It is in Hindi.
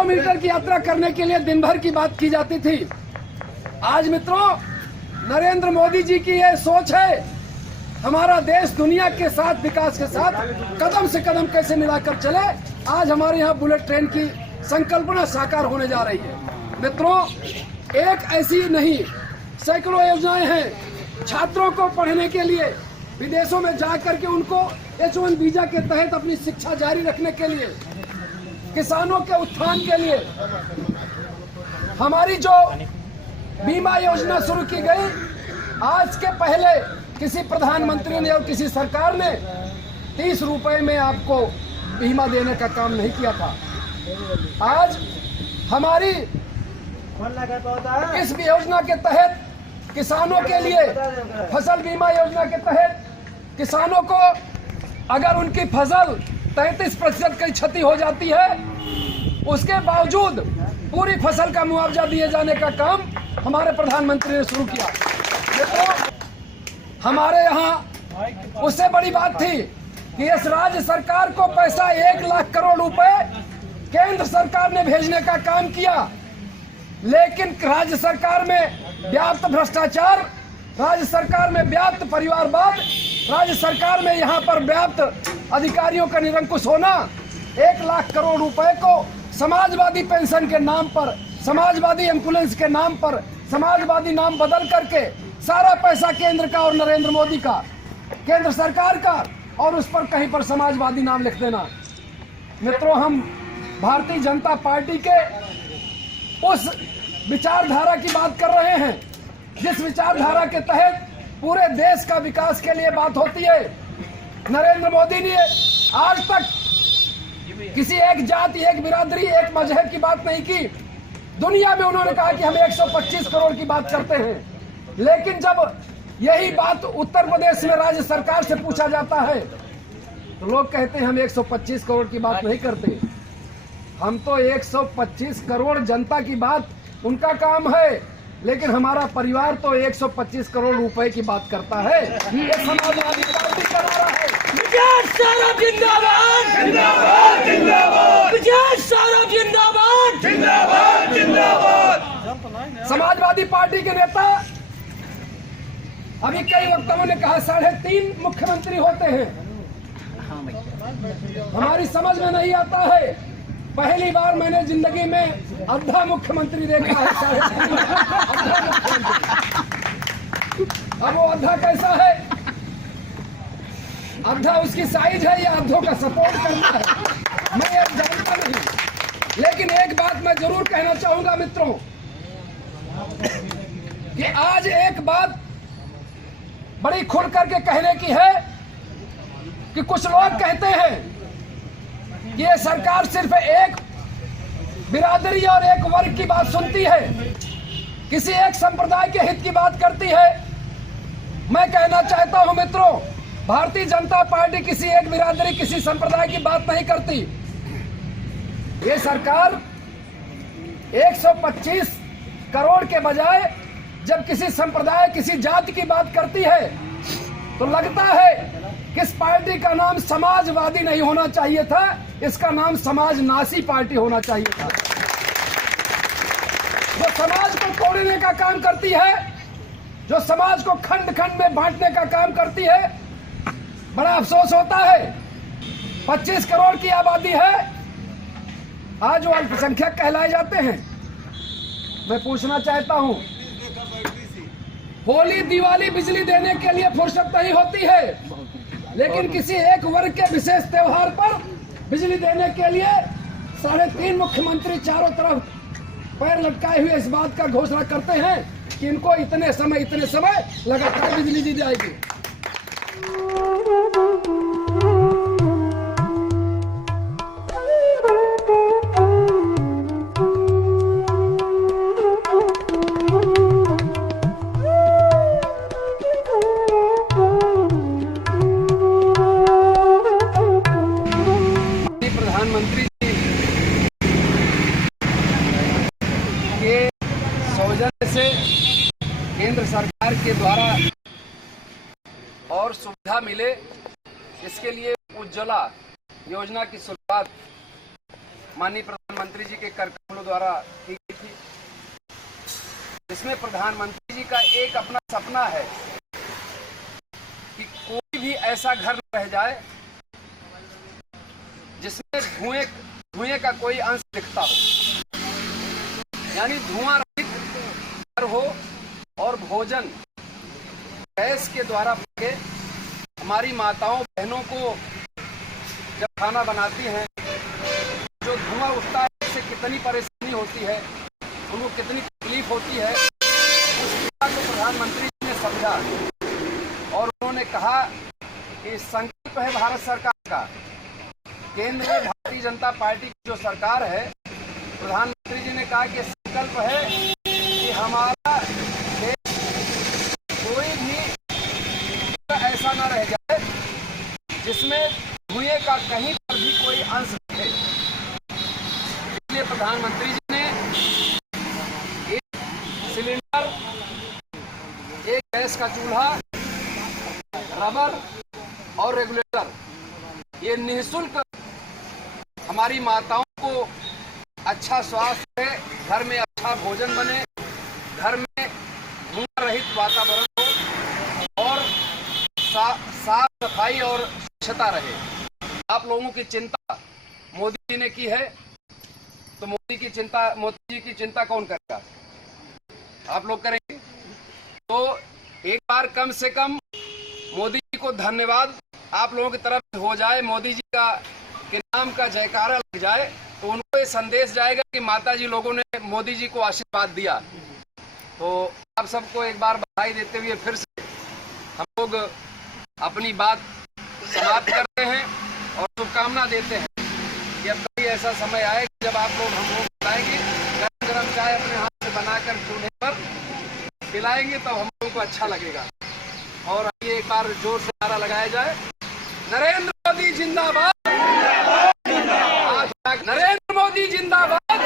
किलोमीटर की यात्रा करने के लिए दिन भर की बात की जाती थी। आज मित्रों, नरेंद्र मोदी जी की ये सोच है, हमारा देश दुनिया के साथ, विकास के साथ कदम से कदम कैसे मिलाकर चले। आज हमारे यहाँ बुलेट ट्रेन की संकल्पना साकार होने जा रही है। मित्रों, एक ऐसी नहीं, सैकड़ों योजनाएं हैं। छात्रों को पढ़ने के लिए विदेशों में जाकर के उनको H1 वीजा के तहत अपनी शिक्षा जारी रखने के लिए, किसानों के उत्थान के लिए हमारी जो बीमा योजना शुरू की गई, आज के पहले किसी प्रधानमंत्री ने और किसी सरकार ने 30 रुपए में आपको बीमा देने का काम नहीं किया था। आज हमारी इस योजना के तहत किसानों के लिए, फसल बीमा योजना के तहत किसानों को अगर उनकी फसल 33% की क्षति हो जाती है, उसके बावजूद पूरी फसल का मुआवजा दिए जाने का काम हमारे प्रधानमंत्री ने शुरू किया। तो हमारे यहाँ उससे बड़ी बात थी कि इस राज्य सरकार को पैसा 1 लाख करोड़ रुपए केंद्र सरकार ने भेजने का काम किया, लेकिन राज्य सरकार में व्याप्त भ्रष्टाचार, राज्य सरकार में व्याप्त परिवारवाद, राज्य सरकार में यहाँ पर व्याप्त अधिकारियों का निरंकुश होना, 1 लाख करोड़ रुपए को समाजवादी पेंशन के नाम पर, समाजवादी एम्बुलेंस के नाम पर, समाजवादी नाम बदल करके सारा पैसा केंद्र का और नरेंद्र मोदी का, केंद्र सरकार का, और उस पर कहीं पर समाजवादी नाम लिख देना। मित्रों, हम भारतीय जनता पार्टी के उस विचारधारा की बात कर रहे हैं जिस विचारधारा के तहत पूरे देश का विकास के लिए बात होती है। नरेंद्र मोदी ने आज तक किसी एक जाति, एक बिरादरी, एक मजहब की बात नहीं की। दुनिया में उन्होंने कहा कि हम 125 करोड़ की बात करते हैं, लेकिन जब यही बात उत्तर प्रदेश में राज्य सरकार से पूछा जाता है तो लोग कहते हैं हम 125 करोड़ की बात नहीं करते। हम तो 125 करोड़ जनता की बात उनका काम है, लेकिन हमारा परिवार तो 125 करोड़ रुपए की बात करता है। ये समाजवादी पार्टी का नारा है। विजय सौरभ जिंदाबाद, जिंदाबाद, जिंदाबाद। विजय सौरभ जिंदाबाद, जिंदाबाद, जिंदाबाद। समाजवादी पार्टी के नेता, अभी कई वक्ताओं ने कहा 3.5 मुख्यमंत्री होते हैं। हमारी समझ में नहीं आता है। पहली बार मैंने जिंदगी में अद्धा मुख्यमंत्री देखा है। 3.5 अब वो अद्धा कैसा है? अद्धा उसकी साइज है या अद्धों का सपोर्ट करना है, मैं ये जानता नहीं। लेकिन एक बात मैं जरूर कहना चाहूंगा मित्रों, कि आज एक बात बड़ी खुल करके कहने की है कि कुछ लोग कहते हैं कि ये सरकार सिर्फ एक बिरादरी और एक वर्ग की बात सुनती है, किसी एक संप्रदाय के हित की बात करती है। मैं कहना चाहता हूं मित्रों, भारतीय जनता पार्टी किसी एक बिरादरी, किसी संप्रदाय की बात नहीं करती। ये सरकार 125 करोड़ के बजाय जब किसी संप्रदाय, किसी जाति की बात करती है तो लगता है कि इस पार्टी का नाम समाजवादी नहीं होना चाहिए था, इसका नाम समाजनाशी पार्टी होना चाहिए था। जो समाज को तोड़ने का काम करती है, जो समाज को खंड खंड में बांटने का काम करती है, बड़ा अफसोस होता है। 25 करोड़ की आबादी है, आज वो अल्पसंख्यक कहलाए जाते हैं। मैं पूछना चाहता हूं, होली दिवाली बिजली देने के लिए फुर्सत नहीं होती है, लेकिन किसी एक वर्ग के विशेष त्योहार पर बिजली देने के लिए 3.5 मुख्यमंत्री चारों तरफ पैर लटकाए हुए इस बात का घोषणा करते हैं कि इनको इतने समय लगातार बिजली दी जाएगी। प्रधानमंत्री के सौजन्य से केंद्र सरकार के द्वारा और सुविधा मिले, इसके लिए उज्ज्वला योजना की शुरुआत माननीय प्रधानमंत्री जी के कार्यक्रमों द्वारा की गई थी, जिसमें प्रधानमंत्री जी का एक अपना सपना है कि कोई भी ऐसा घर न रह जाए जिसमें धुएं का कोई अंश दिखता हो, यानी धुआं रहित घर हो और भोजन गैस के द्वारा पके। हमारी माताओं बहनों को जब खाना बनाती हैं जो धुआं उठता है उससे कितनी परेशानी होती है, उनको कितनी तकलीफ होती है, उस बात को प्रधानमंत्री जी ने समझा और उन्होंने कहा कि संकल्प है भारत सरकार का, केंद्र में भारतीय जनता पार्टी की जो सरकार है, प्रधानमंत्री जी ने कहा कि संकल्प है कि हमारा देश कोई भी ऐसा न रह जाए जिसमें धुएं का कहीं पर भी कोई अंश दिखे। इसलिए प्रधानमंत्री जी ने एक सिलेंडर, एक गैस का चूल्हा, रबर और रेगुलेटर, ये निःशुल्क हमारी माताओं को अच्छा स्वास्थ्य है, घर में अच्छा भोजन बने, घर में धुआं रहित वातावरण हो और साफ सफाई और स्वच्छता रहे। आप लोगों की चिंता मोदी जी ने की है, तो मोदी जी की चिंता कौन करेगा? आप लोग करेंगे। तो एक बार कम से कम मोदी जी को धन्यवाद आप लोगों की तरफ से हो जाए, मोदी जी का के नाम का जयकारा लग जाए, तो उनको ये संदेश जाएगा कि माता जी लोगों ने मोदी जी को आशीर्वाद दिया। तो आप सबको एक बार बधाई देते हुए फिर से हम लोग अपनी बात समाप्त करते हैं और शुभकामना देते हैं कि अब कभी ऐसा समय आएगा जब आप लोग हम लोग बुलाएंगे, गरम गरम चाय अपने हाथ से बनाकर चूल्हे पर पिलाएंगे, तब हम लोगों को अच्छा लगेगा। और आइए एक बार जोर से नारा लगाया जाए, नरेंद्र मोदी जिंदाबाद, नरेंद्र मोदी जिंदाबाद।